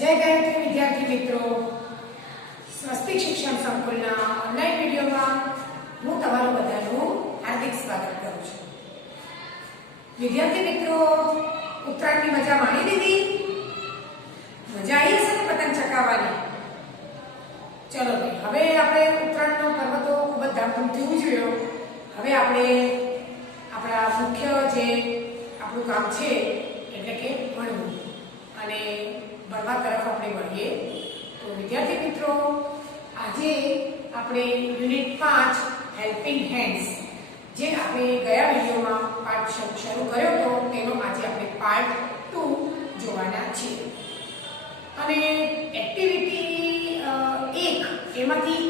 जय गायत्री विद्यार्थी मित्रों, स्वस्तिक शिक्षण संकुलના ઓનલાઈન વિડિયોમાં હું તમારું બધાનું હાર્દિક સ્વાગત કરું છું। વિદ્યાર્થી મિત્રો, ઉત્તરાયણની મજા માણી લીધી? મજા આવી હશે ને પતંગ ચગાવવાની? ચલો ભાઈ, હવે આપણે ઉત્તરાયણનો પર્વ તો ખૂબ જ ધામધૂમથી ઉજવ્યો। હવે આપણે આપણા મુખ્ય જે આપણું કામ છે એટલે કે ભણવું અને ભણવા તરફ આપણે વળીએ। તો વિદ્યાર્થી મિત્રો, આજે આપણે યુનિટ 5 હેલ્પિંગ હેન્ડ્સ જે આપણે ગયા વિડિયોમાં પાઠ શરૂ કર્યો હતો તેનો આજે આપણે પાર્ટ 2 જોવાના છીએ। અને એક્ટિવિટી 1 એમાંથી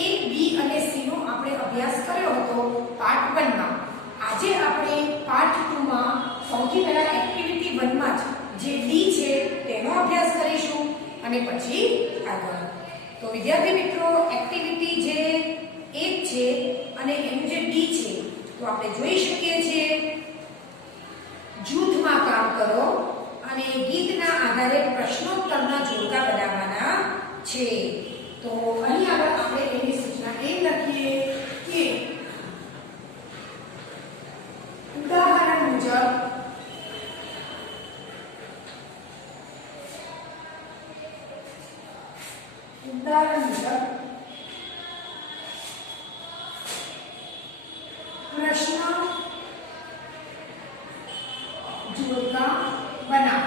A, B અને C નો આપણે અભ્યાસ કર્યો હતો પાર્ટ 1 માં। આજે આપણે પાર્ટ 2 માં સૌથી પહેલા એક્ટિવિટી 1 માં જે D છે તેનો અભ્યાસ કરીશું અને પછી આગળ। તો વિદ્યાર્થી મિત્રો, એક્ટિવિટી જે 1 છે અને એનું જે D છે તો આપણે જોઈ શકીએ છીએ, જૂથમાં કામ કરો અને ગીતના આધારે પ્રશ્નોત્તરના જોડકા બનાવવાના છે। તો અહીં આગળ આપણે એની સૂચના એમ લખીએ કે ઉદાહરણ મુજબ प्रश्न जोड़का बनाओ।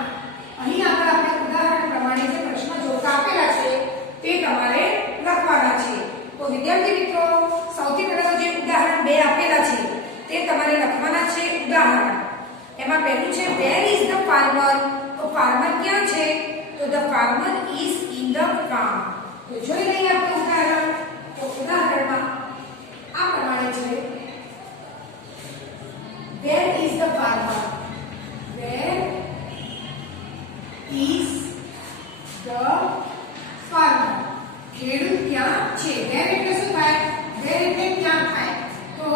અહીં આગળ આપણે ઉદાહરણ પ્રમાણે જે પ્રશ્ન જોડકા આપેલા છે તે તમારે લખવાના છે। તો વિદ્યાર્થી મિત્રો, સૌથી પહેલા જે ઉદાહરણ 2 આપેલા છે તે તમારે લખવાના છે। ઉદાહરણ એમાં પહેલું છે વેર ઇઝ ધ ફાર્મર। તો ફાર્મર ક્યાં છે? તો the farmer is in the farm. તો જોઈ લઈએ આપણે ઉદાહરણ। તો ઉદાહરણમાં આ પ્રમાણે છે, where is the farmer? Where is the farmer? ખેડૂત ક્યાં છે? where એટલે શું થાય? where એટલે ક્યાં થાય? તો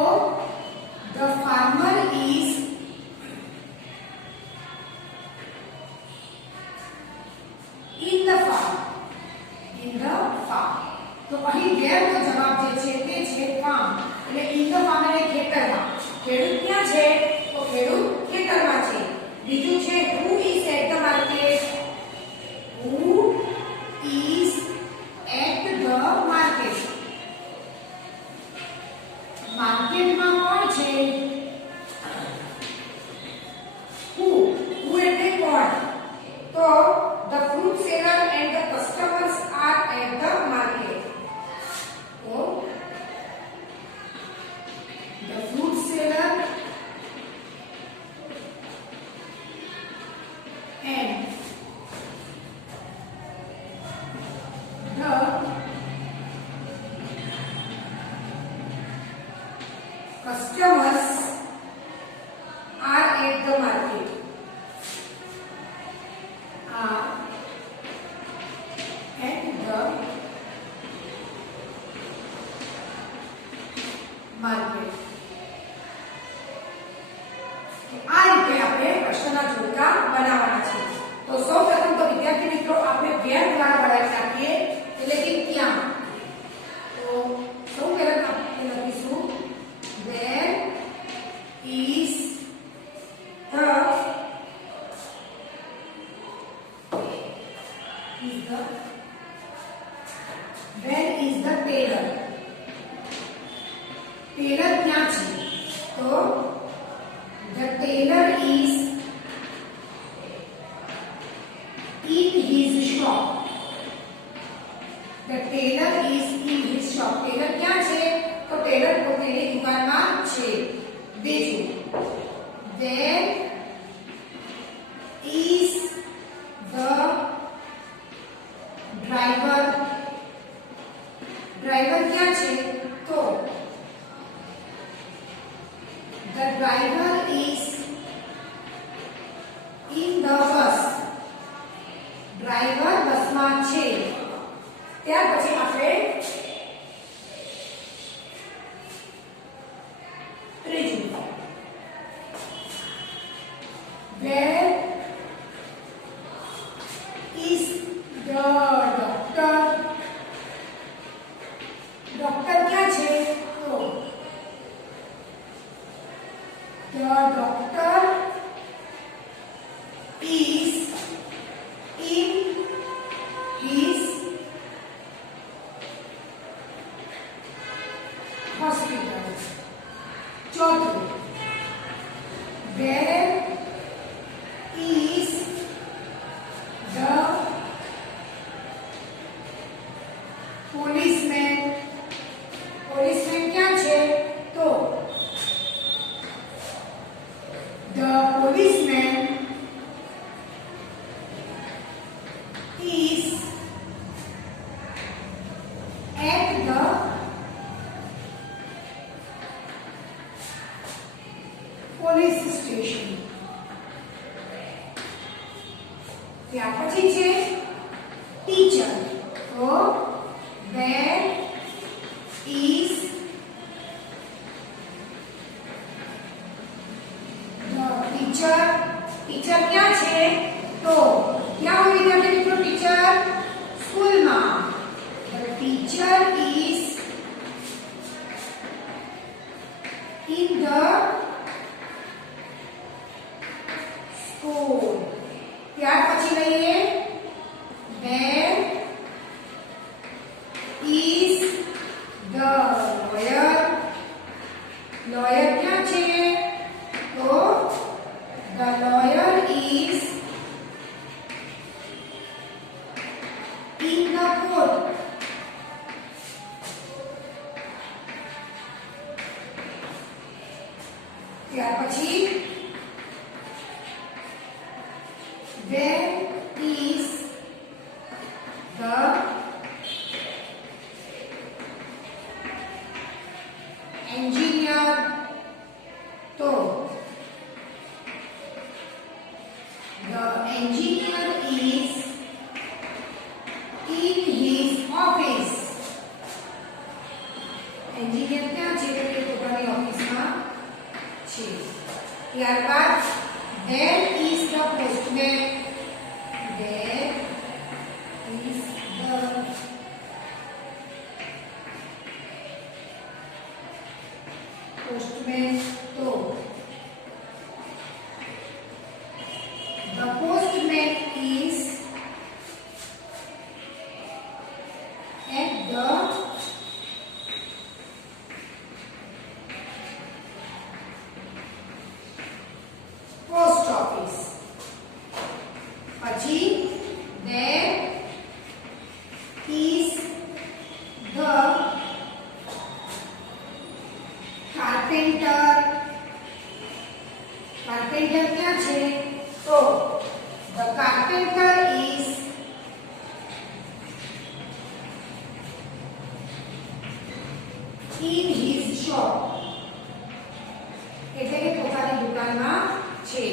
the farmer is in the farm. In the farm. તો અહીં where નો જવાબ જે છે તે છે farm, એટલે in the farm એટલે ખેતરમાં। ખેડૂત ક્યાં છે? તો ખેડૂત ખેતરમાં છે। બીજું છે who is at the market? Who is at the market? માર્કેટમાં કોણ છે? who એટલે કોણ? તો the fruit seller and the customers are at the market. તો the fruit seller and the customers are at the market. Are at the market. આ રીતે આપણે પ્રશ્નના જોડકા બનાવવાના છે। તો સૌપ્રથમ તો વિદ્યાર્થી મિત્રો, આપણે વેર દ્વારા બનાવી નાખીએ, એટલે કે ક્યાં। તો સૌ પહેલા આપણે લખીશું where is the where is the tailor? Tailor ક્યાં છે? તો the tailor is in his shop. The tailor is in his shop. Tailor ક્યાં છે? તો ટેલર પોતાની દુકાનમાં છે। બીજું, there is the driver. Driver ક્યાં છે? તો the driver is in the bus. Driver બસમાં છે। ત્યાર પછી આપણે ત્રીજું, where is ડોક્ટર, ડોક્ટર ક્યાં છે? તો the doctor is in his hospital. ચોથું, where is the policeman? policeman ક્યાં છે? તો the policeman is at the police station. ત્યાર પછી છે ટીચર. તો where is the teacher? Teacher ક્યાં છે? તો ક્યાં હોય વિદ્યાર્થી મિત્રો ટીચર? સ્કૂલમાં. The teacher is in the school. ત્યાર પછી લઈએ where is the lawyer? lawyer ક્યાં છે? તો the lawyer is in the court. ત્યાર પછી where is the engineer? તો the engineer is in his office. engineer ક્યાં છે? તે પોતાની ઓફિસમાં છે. ત્યારબાદ where is the postman? where is the postman? તો the postman is at the post office. પછી there is the carpenter. carpenter ક્યાં છે? તો the carpenter is in his shop. એટલે કે પોતાની દુકાનમાં છે.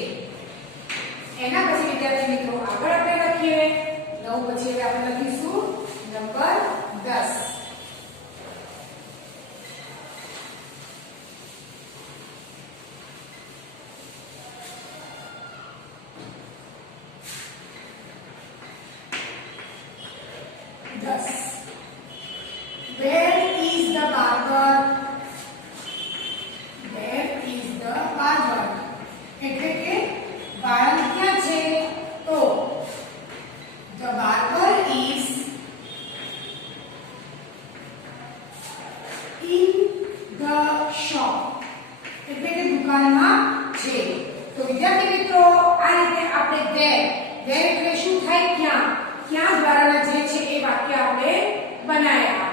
એના પછી વિદ્યાર્થી મિત્રો આગળ આપણે લખીએ 9 પછી હવે આપણે લખીશું number 10. Where is the barber? Where is the barber? એટલે કે વાળંદ ક્યાં છે? તો the barber is in the shop. એટલે કે દુકાનમાં છે. તો વિદ્યાર્થી મિત્રો આ રીતે આપણે where એટલે શું થાય? ક્યાં. ક્યાં દ્વારાના જે છે એ વાક્ય આપણે બનાવ્યા.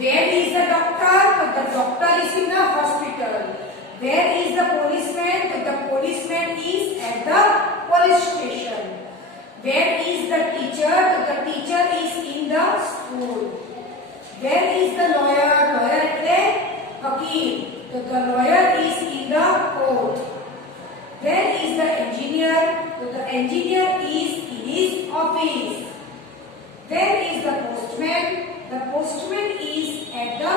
Where is the doctor? So the doctor is in the hospital. Where is the policeman? So the policeman is at the police station. Where is the teacher? So the teacher is in the school. Where is the lawyer? Lawyer એટલે વકીલ. So the lawyer is in the court. Where is the engineer? So the engineer is in his office. Where is the postman? The postman is at the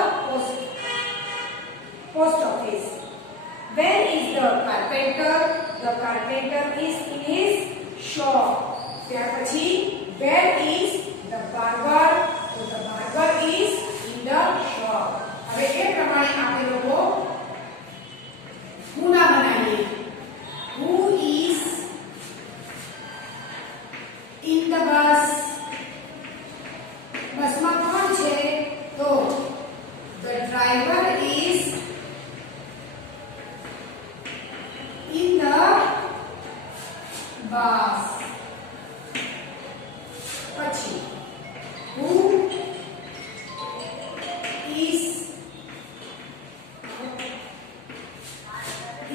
post office. Where is the carpenter? The carpenter is in his shop. ત્યાર પછી where is the in the bus. બસમાં કોણ છે? તો the driver is in the bus. પછી who is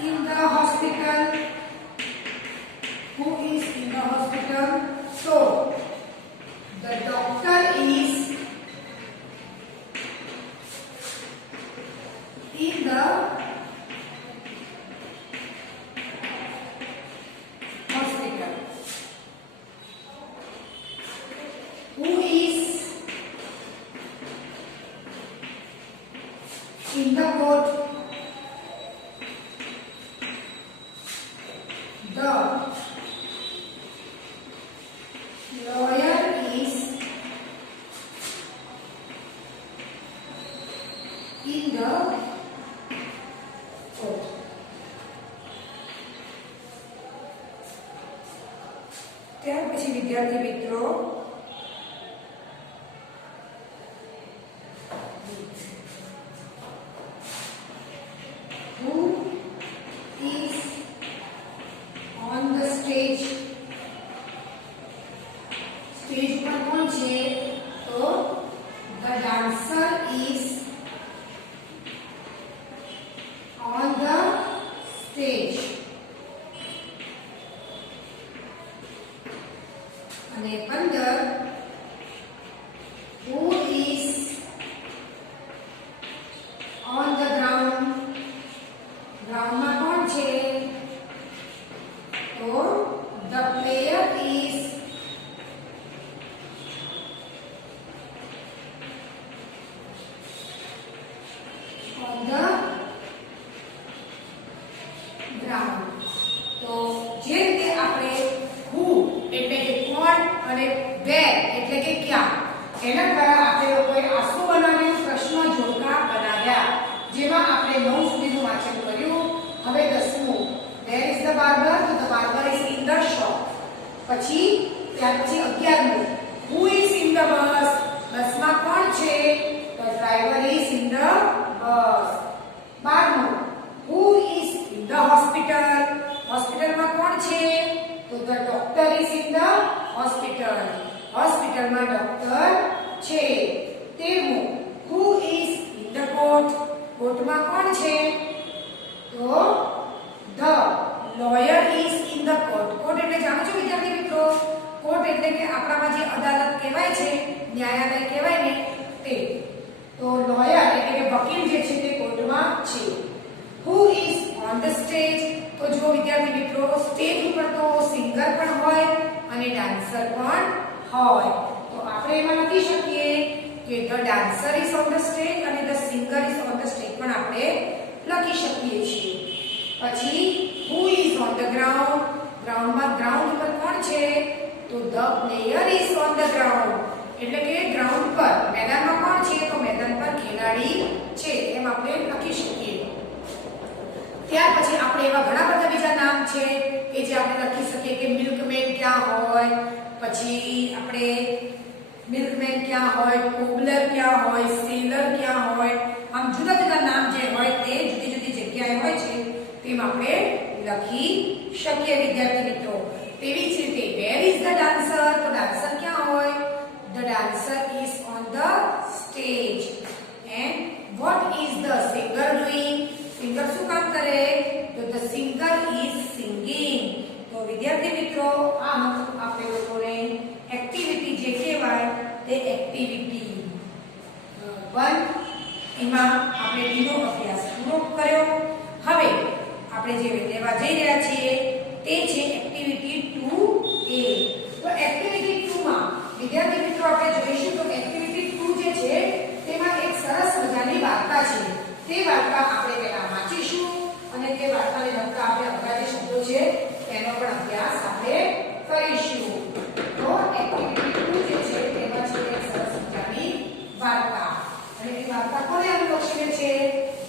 in the hospital? Who is in the hospital? So the doctor is in the hospital. Who is in the court? The lawyer is in the court. ત્યાર પછી વિદ્યાર્થી મિત્રો who is on the stage? Stage પર કોણ છે? તો the dancer is on the stage. અને 15 who is on the ground? ગ્રાઉન્ડમાં કોણ છે? તો the player is on the ground. તો જે રીતે આપણે who એટલે કે કોણ અને where એટલે કે ક્યાં એના દ્વારા આપણે લોકોએ આંસુ બનાવ્યું, પ્રશ્ન જોડકા બનાવ્યા, જેમાં આપણે 9 સુધીનું વાંચન કર્યું. હવે 10મું where is the barber? તો the barber is in the shop. પછી ત્યાર પછી 11મું who is in the bus? બસમાં કોણ છે? તો driver is in the bus. 12મું who is in the hospital? હોસ્પિટલમાં કોણ છે? તો the doctor is in the hospital. હોસ્પિટલમાં ડોક્ટર છે. 13મું who is in the court? કોર્ટમાં કોણ છે? તો the lawyer is in the court. Court એટલે જાણો છો વિદ્યાર્થી મિત્રો? કોર્ટ એટલે કે આપણામાં જે અદાલત કહેવાય છે, ન્યાયાલય કહેવાય ને તે. તો lawyer એટલે કે વકીલ જે છે તે કોર્ટમાં છે. who is on the stage? તો જો વિદ્યાર્થી મિત્રો સ્ટેજ ઉપર તો સિંગર પણ હોય અને ડાન્સર પણ હોય. તો આપણે એમાં લખી શકીએ કે the dancer is on the stage અને the singer is on the stage પણ આપણે લખી શકીએ છીએ. પછી who is on the ground? ગ્રાઉન્ડમાં ગ્રાઉન્ડ પર કોણ છે? તો the player is on the ground એટલે કે ગ્રાઉન્ડ પર મેદાનમાં કોણ છે? તો મેદાન પર ખેલાડી છે એમ આપણે લખી શકીએ. ત્યાર પછી આપણે એવા ઘણા બધા બીજા નામ છે કે જે આપણે લખી શકીએ કે મિલ્કમેન ક્યાં હોય, પછી આપણે મિલ્કમેન ક્યાં હોય, કોબલર ક્યાં હોય, સેલર ક્યાં હોય, આમ જુદા જુદા નામ જે હોય તે જુદી જુદી જગ્યાએ હોય છે તેમ આપણે લખી શકીએ વિદ્યાર્થી મિત્રો. તેવી જ રીતે where is the dancer? તો ડાન્સર ક્યાં હોય? the dancer is on the stage. and what is the singer doing? Singer શું કામ કરે? તો the singer is singing. તો વિદ્યાર્થી મિત્રો આ આપણે લોકોને એક્ટિવિટી જે કહેવાય તે એક્ટિવિટી 1 એમાં આપણે D નો અભ્યાસ પૂરો કર્યો. હવે આપણે જે લેવા જઈ રહ્યા છીએ તે છે એક્ટિવિટી 2A. તો એક્ટિવિટી 2 માં વિદ્યાર્થી મિત્રો આપણે જોઈશું તો એક્ટિવિટી 2 જે છે તેમાં એક સરસ મજાની વાર્તા છે. તે વાર્તા આપણે પહેલા વાંચીશું અને તે વાર્તાને લગતા આપણે અઘરા જે શબ્દો છે તેનો પણ અભ્યાસ આપણે કરીશું. તો એક્ટિવિટી 2 જે છે તેમાં છે એક સરસ મજાની વાર્તા. અને એ વાર્તા કોને અનુલક્ષીને છે?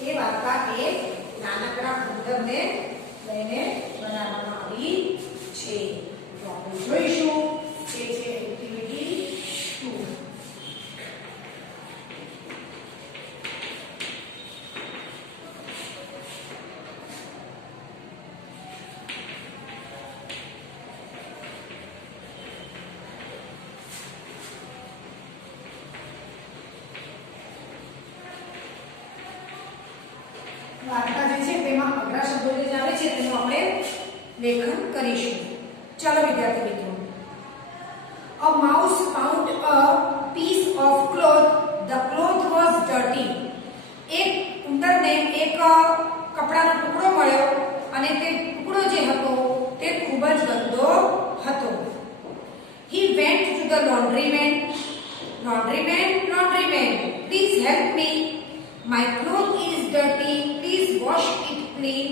એ વાર્તા એક નાનકડા ઉંદરને લઈને બનાવવામાં આવી છે. તો આપણે જોઈશું વાર્તા જે છે તેમાં અઘરા શબ્દો જે આવે છે તેનું આપણે લેખન કરીશું. ચાલો વિદ્યાર્થી મિત્રો. A mouse found a piece of cloth. The cloth was dirty. એક ઉંદરને એક કપડાનો ટુકડો મળ્યો અને તે ટુકડો જે હતો તે ખૂબ જ ગંદો હતો. He went to the laundryman. Laundryman, please help me. My cloth is dirty. Please wash it clean.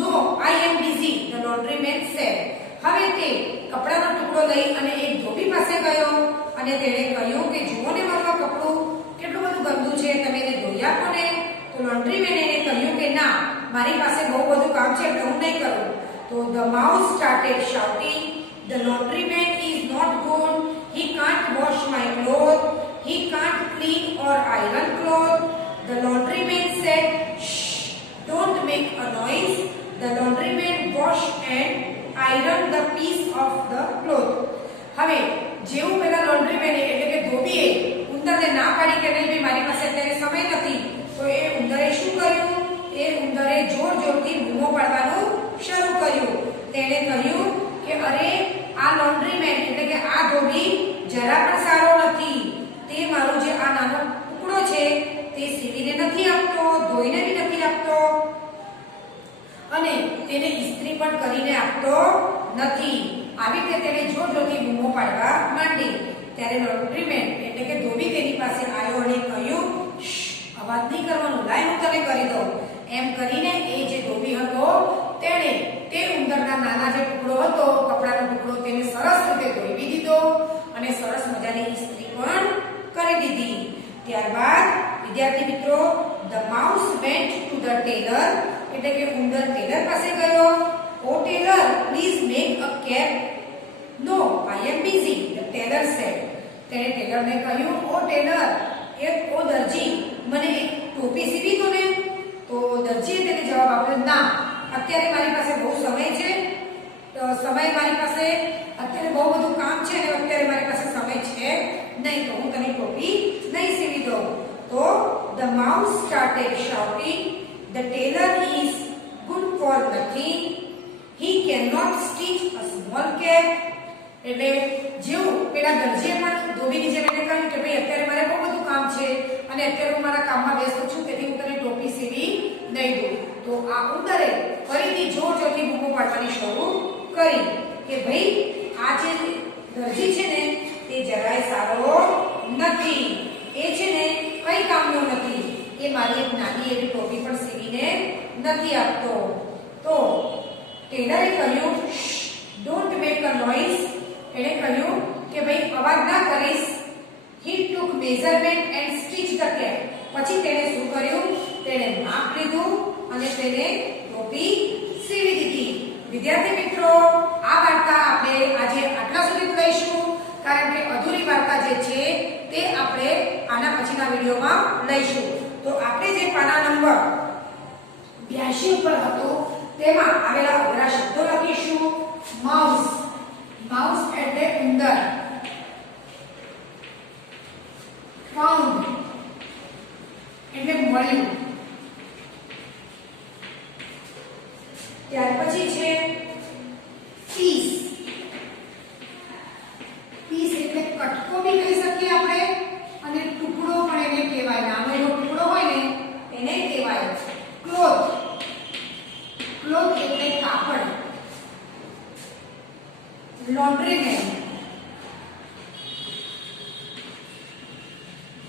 No, I am busy, the laundryman said. હવે તે કપડાનો ટુકડો લઈ અને એક ધોબી પાસે ગયો અને તેણે કહ્યું કે જુઓ ને મારું કપડું કેટલું બધું ગંદુ છે, તમે એને ધોઈ આપો ને. તો લોન્ડ્રીમેન એને કહ્યું કે ના, મારી પાસે બહુ બધું કામ છે એટલે હું નહીં કરું. તો the mouse started shouting, the laundryman is not good. He can't wash my clothes. He can't clean or iron clothes. The laundryman said, shh, don't make a noise. The laundryman washed and iron the piece of the cloth. હવે જેવું પેલા લોન્ડ્રીમેને એટલે કે ધોબીએ ઉંદરને ના પાડી કે નહીં ભાઈ મારી પાસે અત્યારે સમય નથી, તો એ ઉંદરે શું કર્યું? એ ઉંદરે જોર જોરથી બૂમો પાડવાનું શરૂ કર્યું. તેણે કહ્યું કે અરે આ લોન્ડ્રીમેન એટલે કે આ ધોબી જરા પણ સારો નથી. તે મારું જે આ નાનો ટુકડો છે તે સીવીને નથી આપતો, ધોઈને બી નથી આપતો અને તેને ઇસ્ત્રી પણ કરીને આપતો નથી. આવી રીતે તેને જોર જોરથી બૂમો પાડવા માંડી. ત્યારે લોન્ડ્રીમેન એટલે કે ધોબી તેની પાસે આવ્યો અને કહ્યું, અવાજ નહીં કરવાનો, લાય હું તને કરી દઉં. એમ કરીને એ જે ધોબી હતો તેણે તે ઉંદરના નાના જે ટુકડો હતો, કપડાનો ટુકડો, તેને સરસ રીતે ધોઈ દીધો અને સરસ મજાની ઇસ્ત્રી પણ કરી દીધી. ત્યારબાદ વિદ્યાર્થી મિત્રો, the mouse went to the tailor. એટલે કે ઉંદર ટેલર પાસે ગયો. Oh tailor, please make a cap. No, I am busy, the tailor said. તેણે ટેલરને કહ્યું, ઓ ટેલર, ઓ દરજી, મને એક ટોપી સીવી દો ને. તો દરજીએ તેને જવાબ આપ્યો, ના, અત્યારે મારી પાસે બહુ સમય છે, મારી પાસે અત્યારે બહુ બધું કામ છે અને અત્યારે મારી પાસે સમય છે નહીં, તો હું તને ટોપી નહીં સીવી દઉં. તો the mouse started shouting, the tailor is good for nothing. He cannot stitch a small cap. એટલે જેવું પેલા દરજીએ પણ ધોબીની જેમ એને કહ્યું કે ભાઈ અત્યારે મારે બહુ બધું કામ છે અને અત્યારે હું મારા કામમાં વ્યસ્ત છું, તેથી હું તને ટોપી સીવી નહીં દઉં. તો આ ઉંદરે ફરીથી જોર જોરથી બૂમો પાડવાની શરૂ કરી કે ભાઈ આ જે દરજી છે ને તે જરાય સારો નથી, એ છે ને કઈ કામનો નથી, એ મારી એક નાની એવી ટોપી પણ સીવીને નથી આપતો. તો ટેલરે કહ્યું, ડોન્ટ મેક અ નોઇઝ. એણે કહ્યું કે ભાઈ અવાજ ના કરીશ. He took measurement and stitched the cap. પછી તેણે શું કર્યું? તેણે માપ લીધું અને તેને ટોપી સીવી દીધી. વિદ્યાર્થી મિત્રો, આ વાર્તા આપણે આજે આટલા સુધી લઈશું, કારણ કે અધૂરી વાર્તા જે છે તે આપણે આના પછીના વિડીયોમાં લઈશું. તો આપણે જે પાના નંબર 82 ઉપર હતો તેમાં આવેલા અઘરા શબ્દો લખીશું. માઉસ, માઉસ એટલે ઉંદર. ફાઉન્ડ એટલે મળ્યું. ત્યાર પછી છે પીસ. પીસ એટલે કટકો બી કહી શકીએ આપણે અને ટુકડો પણ એને કહેવાય. નાનો એવો ટુકડો હોય ને એને કહેવાય. ક્લોથ, ક્લોથ એટલે કાપડ. લોન્ડ્રીમેન,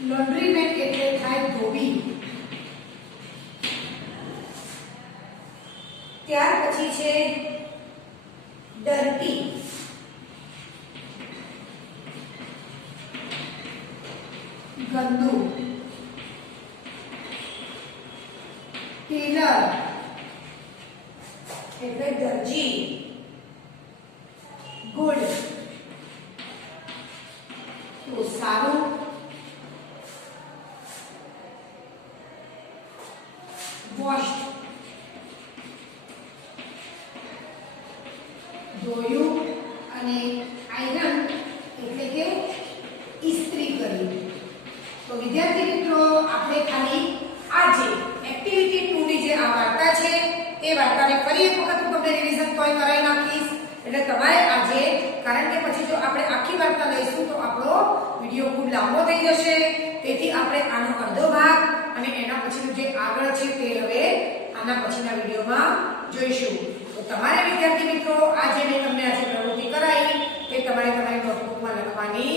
લોન્ડ્રીમેન એટલે થાય ધોબી. ત્યાર પછી છે ડર્ટી. ગંદુ. ટેલર એટલે દરજી. ગુડ તો સારું. વોશ્ડ ધોયું અને આયરન એટલે કે ઇસ્ત્રી કરી. તો વિદ્યાર્થી મિત્રો, આપણે ખાલી આજે એક્ટિવિટી 2 ની જે આ એ વાર્તાને ફરી એક વખત હું તમને રિવિઝન તોય કરાવી નાખીશ. એટલે તમારે આજે, કારણ કે પછી જો આપણે આખી વાર્તા લઈશું તો આપણો વિડિયો ખૂબ લાંબો થઈ જશે. તેથી આપણે આનો અડધો ભાગ અને એના પછીનું જે આગળ છે તે હવે આના પછીના વિડિયોમાં જોઈશું. તો તમારે વિદ્યાર્થી મિત્રો આજે મેં તમને આજે પ્રવૃત્તિ કરાવી તે તમારે તમારી નોટબુકમાં લખવાની